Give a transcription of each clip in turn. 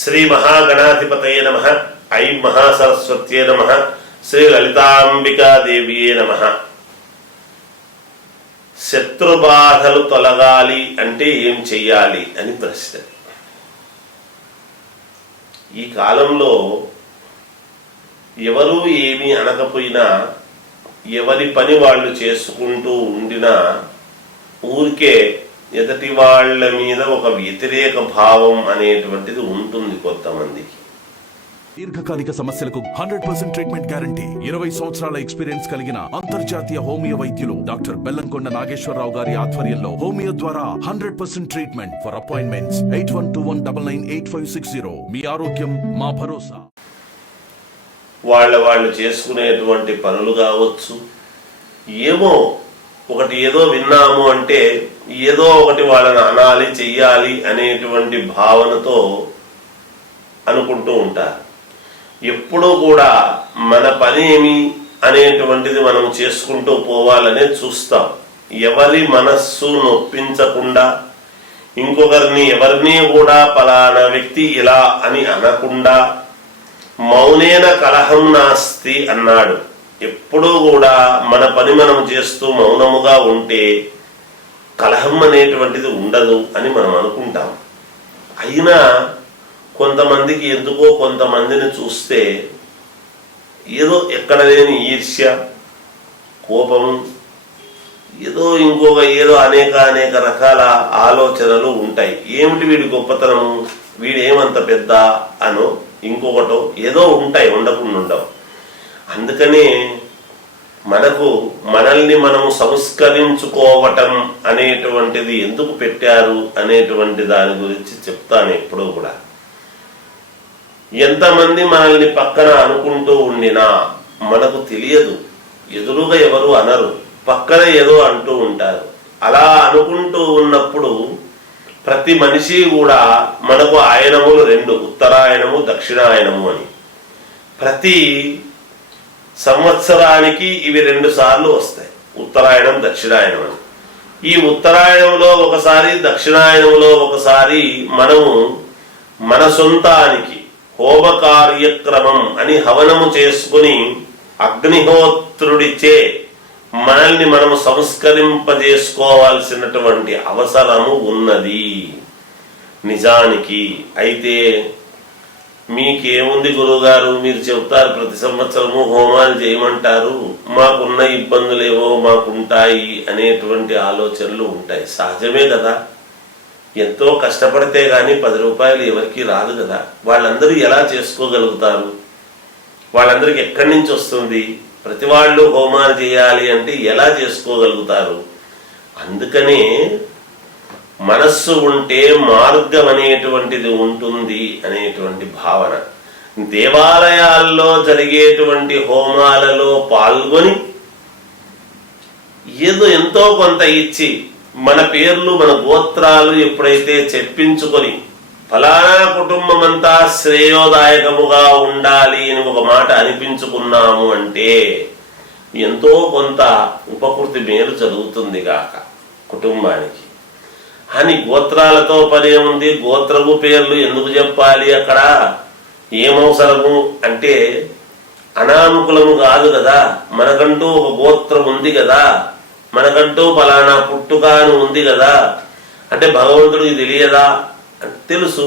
శ్రీ మహాగణాధిపతయే నమః. ఐం మహాసరస్వత్యే నమః. శ్రీ లలితాంబికాదేవియే నమః. శత్రుబాధలు తొలగాలి అంటే ఏం చెయ్యాలి అని ప్రశ్న. ఈ కాలంలో ఎవరు ఏమీ అనకపోయినా, ఎవరి పని వాళ్ళు చేసుకుంటూ ఉండినా ఊరికే ఎదుటి వాళ్ళ మీద ఒక వ్యతిరేక భావం అనేటువంటిది ఉంటుంది కొంతమందికి. దీర్ఘకాలిక సమస్యలకు 100% ట్రీట్మెంట్ గ్యారంటీ. 20 సంవత్సరాల ఎక్స్పీరియన్స్ కలిగిన అంతర్జాతీయ హోమియో వైద్యులు డాక్టర్ బెల్లంకొండ నాగేశ్వరరావు గారి ఆధ్వర్యంలో హోమియో ద్వారా 100% ట్రీట్మెంట్. For appointments 8121998560. మీ ఆరోగ్యం మా భరోసా. వాళ్ళు చేసుకునేటువంటి పనులు కావచ్చు, ఏదో విన్నాము అంటే ఏదో ఒకటి వాళ్ళని అనాలి, చెయ్యాలి అనేటువంటి భావనతో అనుకుంటూ ఉంటారు. ఎప్పుడూ కూడా మన పని ఏమి అనేటువంటిది మనం చేసుకుంటూ పోవాలనే చూస్తాం. ఎవరి మనస్సు నొప్పించకుండా, ఇంకొకరిని ఎవరిని కూడా పలానా వ్యక్తి ఇలా అని అనకుండా, మౌనేన కలహం నాస్తి అన్నాడు. ఎప్పుడూ కూడా మన పని మనం చేస్తూ మౌనముగా ఉంటే కలహం అనేటువంటిది ఉండదు అని మనం అనుకుంటాం. అయినా కొంతమందికి ఎందుకో కొంతమందిని చూస్తే ఏదో ఎక్కడ లేని ఈర్ష్య, కోపం, ఏదో అనేక రకాల ఆలోచనలు ఉంటాయి. ఏమిటి వీడి గొప్పతనము, వీడేమంత పెద్ద అనో ఇంకొకటో ఏదో ఉంటాయి, ఉండకుండా ఉండవు. అందుకనే మనల్ని మనము సంస్కరించుకోవటం అనేటువంటిది ఎందుకు పెట్టారు అనేటువంటి దాని గురించి చెప్తాను ఎప్పుడూ కూడా. ఎంతమంది మనల్ని పక్కన అనుకుంటూ ఉండినా మనకు తెలియదు. ఎదురుగా ఎవరు అనరు, పక్కన ఏదో అంటూ ఉంటారు. అలా అనుకుంటూ ఉన్నప్పుడు ప్రతి మనిషి కూడా మనకు ఆయనములు 2, ఉత్తరాయణము దక్షిణాయనము అని. ప్రతి సంవత్సరానికి ఇవి 2 సార్లు వస్తాయి, ఉత్తరాయణం దక్షిణాయనం అని. ఈ ఉత్తరాయణంలో ఒకసారి, దక్షిణాయనంలో ఒకసారి మనము మన సొంతానికి హోమ కార్యక్రమం అని హవనము చేసుకుని అగ్నిహోత్రుడిచే మనల్ని మనము సంస్కరింపజేసుకోవాల్సినటువంటి అవసరము ఉన్నది నిజానికి. అయితే మీకేముంది గురువుగారు, మీరు చెబుతారు ప్రతి సంవత్సరము హోమాలు చేయమంటారు, మాకున్న ఇబ్బందులేవో మాకుంటాయి అనేటువంటి ఆలోచనలు ఉంటాయి. సహజమే కదా. ఎంతో కష్టపడితే గానీ 10 రూపాయలు ఎవరికి రాదు కదా. వాళ్ళందరూ ఎలా చేసుకోగలుగుతారు? వాళ్ళందరికీ ఎక్కడి నుంచి వస్తుంది? ప్రతి వాళ్ళు హోమాలు చేయాలి అంటే ఎలా చేసుకోగలుగుతారు? అందుకనే మనస్సు ఉంటే మార్గం అనేటువంటిది ఉంటుంది అనేటువంటి భావన. దేవాలయాల్లో జరిగేటువంటి హోమాలలో పాల్గొని ఎంతో కొంత ఇచ్చి మన పేర్లు, మన గోత్రాలు ఎప్పుడైతే చెప్పించుకొని ఫలానా కుటుంబం అంతా శ్రేయోదాయకముగా ఉండాలి అని ఒక మాట అనిపించుకున్నాము అంటే ఎంతో కొంత ఉపకృతి మేలు జరుగుతుంది గాక కుటుంబానికి. అని గోత్రాలతో పనే ఉంది. గోత్రము పేర్లు ఎందుకు చెప్పాలి? అక్కడ ఏమవసరము అంటే అనానుకూలము కాదు కదా. మనకంటూ ఒక గోత్రం ఉంది కదా, మనకంటూ ఫలానా పుట్టుకాను ఉంది కదా. అంటే భగవంతుడికి తెలియదా? అంటే తెలుసు.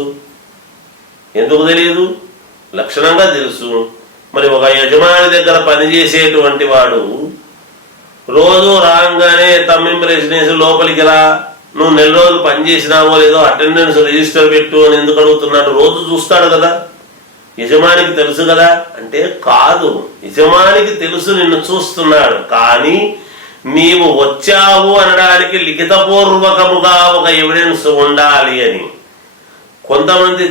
ఎందుకు తెలియదు? లక్షణంగా తెలుసు. మరి ఒక యజమాని దగ్గర పనిచేసేటువంటి వాడు రోజు రాగానే తమ్ ఇంప్రెషన్ వేసి లోపలికి రా, నువ్వు 4 రోజులు పనిచేసినావో లేదో అటెండెన్స్ రిజిస్టర్ పెట్టు అని ఎందుకు అడుగుతున్నాడు? రోజు చూస్తాడు కదా. యజమానికి తెలుసు కదా అంటే కాదు, యజమానికి తెలుసు నిన్ను చూస్తున్నాడు. కానీ నీవు వచ్చావు అనడానికి లిఖితపూర్వకముగా ఒక ఎవిడెన్స్ ఉండాలి అని. కొంతమంది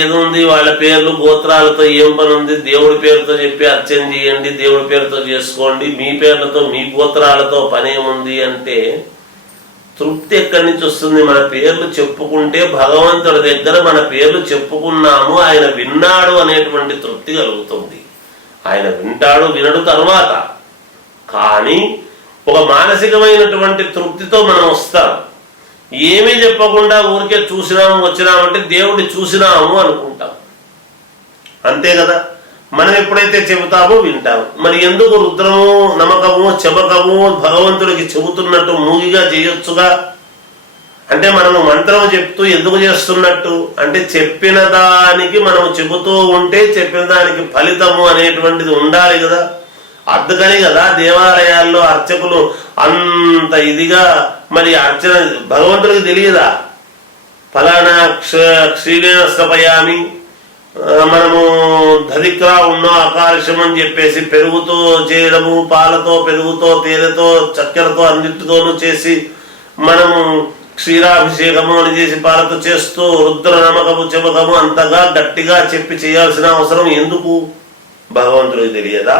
ఏదో ఉంది, వాళ్ళ పేర్లు గోత్రాలతో ఏం పని ఉంది, దేవుడి పేరుతో చెప్పి అర్చన చేయండి, దేవుడి పేరుతో చేసుకోండి, మీ పేర్లతో మీ గోత్రాలతో పనేముంది అంటే తృప్తి ఎక్కడి నుంచి వస్తుంది? మన పేర్లు చెప్పుకుంటే భగవంతుడి దగ్గర మన పేర్లు చెప్పుకున్నాము, ఆయన విన్నాడు అనేటువంటి తృప్తి కలుగుతుంది. ఆయన వింటాడు, వినడు తర్వాత. కానీ ఒక మానసికమైనటువంటి తృప్తితో మనం వస్తాం. ఏమీ చెప్పకుండా ఊరికే చూసినాము వచ్చినామంటే దేవుడిని చూసినాము అనుకుంటాం, అంతే కదా. మనం ఎప్పుడైతే చెబుతామో వింటాము. మరి ఎందుకు రుద్రము నమకము చెబకము భగవంతుడికి చెబుతున్నట్టు మూగిగా చేయొచ్చుగా? అంటే మనము మంత్రం చెప్తూ ఎందుకు చేస్తున్నట్టు అంటే చెప్పిన దానికి మనం చెబుతూ ఉంటే చెప్పిన దానికి ఫలితము అనేటువంటిది ఉండాలి కదా. అందుకని కదా దేవాలయాల్లో అర్చకులు అంత ఇదిగా మరి అర్చన భగవంతుడికి తెలియదా? ఫలానా క్షీరేణ స్థపయామి, మనము దధిక్రా ఉన్నో అకార్షం అని చెప్పేసి పెరుగుతో చేయడము, పాలతో పెరుగుతో తేనెతో చక్కెరతో అన్నిటితోనూ చేసి మనము క్షీరాభిషేకము అని చేసి పాలతో చేస్తూ రుద్ర నమకము చెమకము అంతగా గట్టిగా చెప్పి చేయాల్సిన అవసరం ఎందుకు? భగవంతుడికి తెలియదా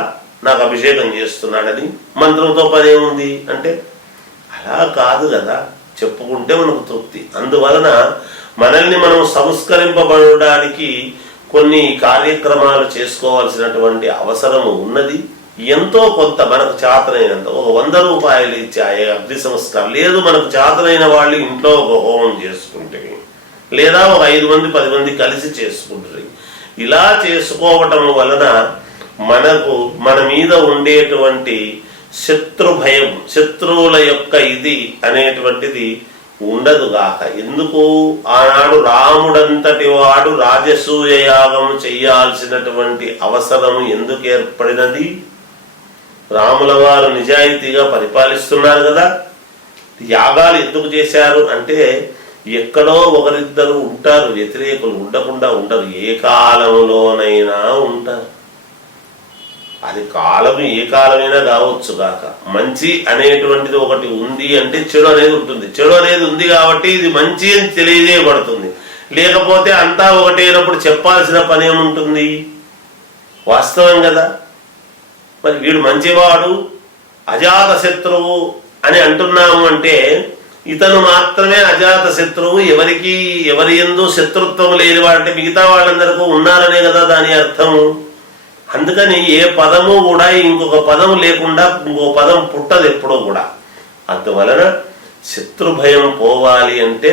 నాకు అభిషేకం చేస్తున్నాడని? మంత్రంతో పని ఏముంది అంటే అలా కాదు కదా, చెప్పుకుంటే మనకు తృప్తి. అందువలన మనల్ని మనం సంస్కరింపబడడానికి కొన్ని కార్యక్రమాలు చేసుకోవాల్సినటువంటి అవసరము ఉన్నది. ఎంతో కొంత మనకు చేతనైనంత ఒక 100 రూపాయలు ఇచ్చి అగ్ని సంస్కారం లేదు, మనకు చేతనైన వాళ్ళు ఇంట్లో ఒక హోమం చేసుకుంటే, లేదా ఒక 5 మంది 10 మంది కలిసి చేసుకుంటారు. ఇలా చేసుకోవటం వలన మనకు మన మీద ఉండేటువంటి శత్రు భయం, శత్రువుల యొక్క ఇది అనేటువంటిది ఉండదుగాక. ఎందుకు? ఆనాడు రాముడంతటి వాడు రాజసూయ యాగం చెయ్యాల్సినటువంటి అవసరం ఎందుకు ఏర్పడినది? రాముల వారు నిజాయితీగా పరిపాలిస్తున్నారు కదా. యాగాలు ఎందుకు చేశారు అంటే ఎక్కడో ఒకరిద్దరు ఉంటారు వ్యతిరేకులు, ఉండకుండా ఉండరు, ఏ కాలంలోనైనా ఉంటారు. అది కాలం ఏ కాలమైనా కావచ్చు కాక. మంచి అనేటువంటిది ఒకటి ఉంది అంటే చెడు అనేది ఉంటుంది. చెడు అనేది ఉంది కాబట్టి ఇది మంచి అని తెలియజేయబడుతుంది. లేకపోతే అంతా ఒకటైనప్పుడు చెప్పాల్సిన పని ఏముంటుంది? వాస్తవం కదా. మరి వీడు మంచివాడు అజాత శత్రువు అని అంటున్నాము అంటే ఇతను మాత్రమే అజాత శత్రువు, ఎవరి యందు శత్రుత్వం లేని వాడంటే మిగతా వాళ్ళందరికీ ఉన్నారనే కదా దాని అర్థము. అందుకని ఏ పదము కూడా ఇంకొక పదము లేకుండా ఇంకో పదం పుట్టదు ఎప్పుడూ కూడా. అందువలన శత్రుభయం పోవాలి అంటే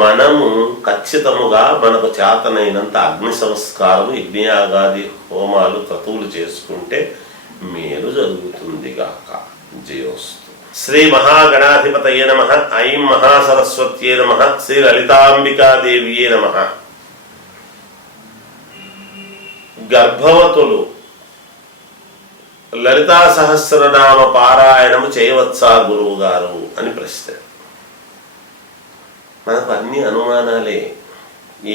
మనము ఖచ్చితముగా మనకు చేతనైనంత అగ్ని సంస్కారం, యజ్ఞయాగాది హోమాలు క్రతువులు చేసుకుంటే మేలు జరుగుతుంది గాక. జయోస్తు. శ్రీ మహాగణాధిపతయే నమః. ఐం మహాసరస్వత్యే నమః. శ్రీ లలితాంబికాదేవియే నమః. గర్భవతులు లలితా సహస్రనామ పారాయణము చేయవచ్చా గురువు గారు అని ప్రశ్న. మనకు అన్ని అనుమానాలే.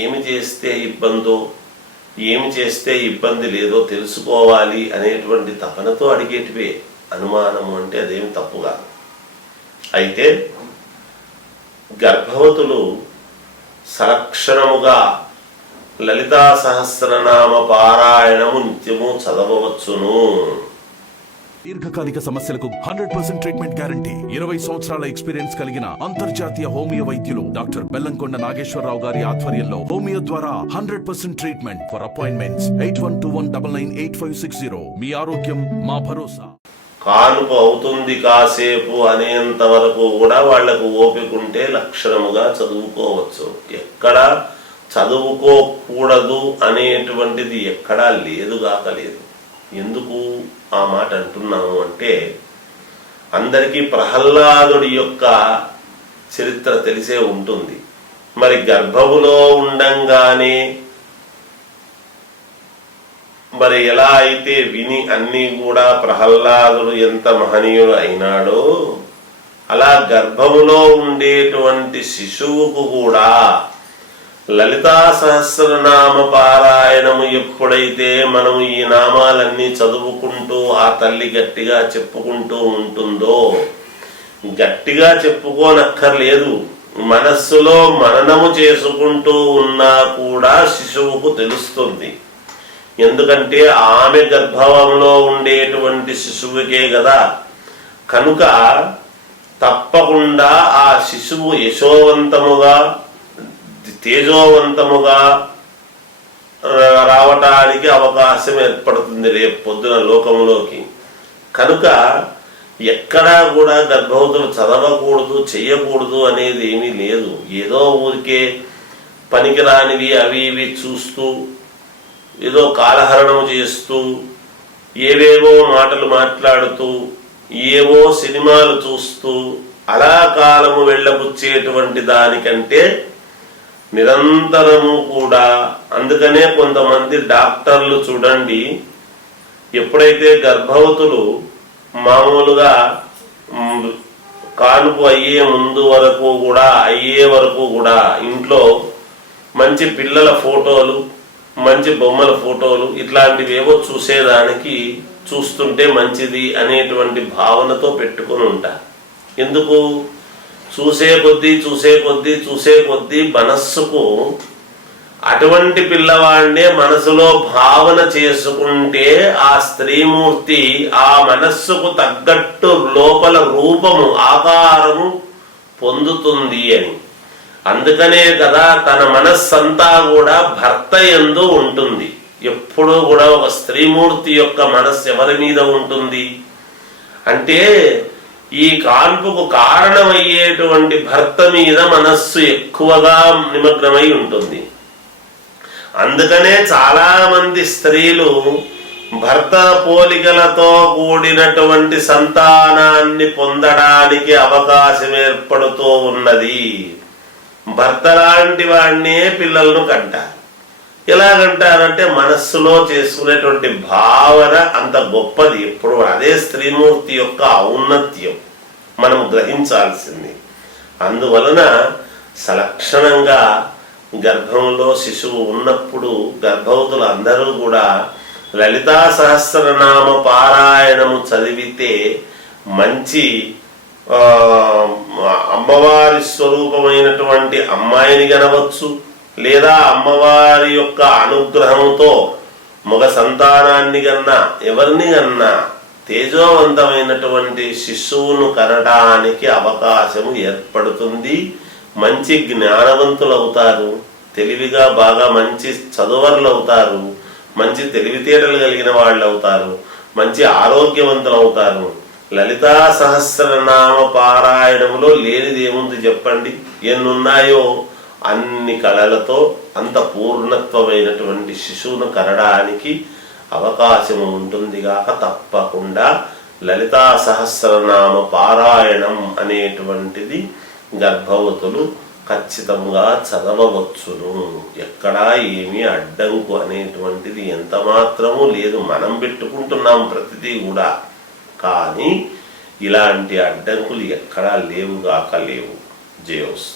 ఏమి చేస్తే ఇబ్బందో, ఏమి చేస్తే ఇబ్బంది లేదో తెలుసుకోవాలి అనేటువంటి తపనతో అడిగేటివే. అనుమానము అంటే అదేమి తప్పుగా. అయితే గర్భవతులు సలక్షణముగా లలితా సహస్రనామ పారాయణము నిత్యము చదవవచ్చును. దీర్ఘకాలిక సమస్యలకు 100% ట్రీట్మెంట్ గ్యారంటీ. 20 సంవత్సరాల ఎక్స్పీరియన్స్ కలిగిన అంతర్జాతీయ హోమియో వైద్యులు డాక్టర్ బెల్లంకొండ నాగేశ్వరరావు గారి ఆధ్వర్యంలో హోమియో ద్వారా 100% ట్రీట్మెంట్. For appointments 8121998560. మీ ఆరోగ్యం మా భరోసా. కానుక అవుతుంది కాసేపు అనేంత వరకు కూడా వాళ్లకు ఓపికంటే లక్షణముగా చదువుకోవచ్చు. ఎక్కడా చదువుకోకూడదు అనేటువంటిది ఎక్కడా లేదుగాక లేదు. ఎందుకు ఆ మాట అంటున్నాము అంటే అందరికీ ప్రహ్లాదుడి యొక్క చరిత్ర తెలిసే ఉంటుంది. మరి గర్భములో ఉండంగానే మరి ఎలా అయితే విని అన్నీ కూడా ప్రహ్లాదుడు ఎంత మహనీయుడు అయినాడో అలా గర్భములో ఉండేటువంటి శిశువుకు కూడా లలితా సహస్రనామ పారాయణము ఎప్పుడైతే మనం ఈ నామాలన్నీ చదువుకుంటూ ఆ తల్లి గట్టిగా చెప్పుకుంటూ ఉంటుందో, గట్టిగా చెప్పుకోనక్కర్లేదు, మనస్సులో మననము చేసుకుంటూ ఉన్నా కూడా శిశువుకు తెలుస్తుంది. ఎందుకంటే ఆమె గర్భంలో ఉండేటువంటి శిశువుకే కదా. కనుక తప్పకుండా ఆ శిశువు యశోవంతముగా తేజోవంతముగా రావటానికి అవకాశం ఏర్పడుతుంది రేపు పొద్దున లోకంలోకి. కనుక ఎక్కడా కూడా గర్భవతులు చదవకూడదు, చెయ్యకూడదు అనేది ఏమీ లేదు. ఏదో ఊరికే పనికిరానివి అవి ఇవి చూస్తూ ఏదో కాలహరణం చేస్తూ ఏవేవో మాటలు మాట్లాడుతూ ఏవో సినిమాలు చూస్తూ అలా కాలము వెళ్ళబుచ్చేటువంటి దానికంటే నిరంతరము కూడా, అందుకనే కొంతమంది డాక్టర్లు చూడండి, ఎప్పుడైతే గర్భవతులు మామూలుగా కానుపు అయ్యే ముందు వరకు కూడా అయ్యే వరకు కూడా ఇంట్లో మంచి పిల్లల ఫోటోలు, మంచి బొమ్మల ఫోటోలు ఇట్లాంటివి ఏవో చూసేదానికి చూస్తుంటే మంచిది అనేటువంటి భావనతో పెట్టుకుని ఉంటారు. ఎందుకు? చూసే కొద్దీ మనస్సుకు అటువంటి పిల్లవాడినే మనసులో భావన చేసుకుంటే ఆ స్త్రీమూర్తి ఆ మనస్సుకు తగ్గట్టు లోపల రూపము ఆకారము పొందుతుంది అని. అందుకనే కదా తన మనస్సంతా కూడా భర్త యందు ఉంటుంది. ఎప్పుడూ కూడా ఒక స్త్రీమూర్తి యొక్క మనస్సు ఎవరి మీద ఉంటుంది అంటే ఈ కాన్పుకు కారణమయ్యేటువంటి భర్త మీద మనస్సు ఎక్కువగా నిమగ్నమై ఉంటుంది. అందుకనే చాలా మంది స్త్రీలు భర్త పోలికలతో కూడినటువంటి సంతానాన్ని పొందడానికి అవకాశం ఏర్పడుతూ ఉన్నది. భర్త లాంటి వాడినే పిల్లలను కంటారు. ఎలాగంటారంటే మనస్సులో చేసుకునేటువంటి భావన అంత గొప్పది. ఎప్పుడు అదే స్త్రీమూర్తి యొక్క ఔన్నత్యం మనం గ్రహించాల్సింది. అందువలన సలక్షణంగా గర్భంలో శిశువు ఉన్నప్పుడు గర్భవతులు అందరూ కూడా లలితా సహస్రనామ పారాయణము చదివితే మంచి అమ్మవారి స్వరూపమైనటువంటి అమ్మాయిని గనవచ్చు, లేదా అమ్మవారి యొక్క అనుగ్రహంతో మగ సంతానాన్ని కన్నా ఎవరిని కన్నా తేజోవంతమైనటువంటి శిశువును కనడానికి అవకాశము ఏర్పడుతుంది. మంచి జ్ఞానవంతులు అవుతారు, తెలివిగా బాగా మంచి చదువర్లు అవుతారు, మంచి తెలివితేటలు కలిగిన వాళ్ళు అవుతారు, మంచి ఆరోగ్యవంతులు అవుతారు. లలితా సహస్రనామ పారాయణములో లేనిది ఏముంది చెప్పండి? ఎన్నున్నాయో అన్ని కళలతో అంత పూర్ణత్వమైనటువంటి శిశువును కనడానికి అవకాశము ఉంటుంది గాక తప్పకుండా లలితా సహస్రనామ పారాయణం అనేటువంటిది గర్భవతులు ఖచ్చితంగా చదవవచ్చును. ఎక్కడా ఏమీ అడ్డంకు అనేటువంటిది ఎంత మాత్రము లేదు. మనం పెట్టుకుంటున్నాం ప్రతిదీ కూడా, కానీ ఇలాంటి అడ్డంకులు ఎక్కడా లేవుగాక లేవు. జయోస్.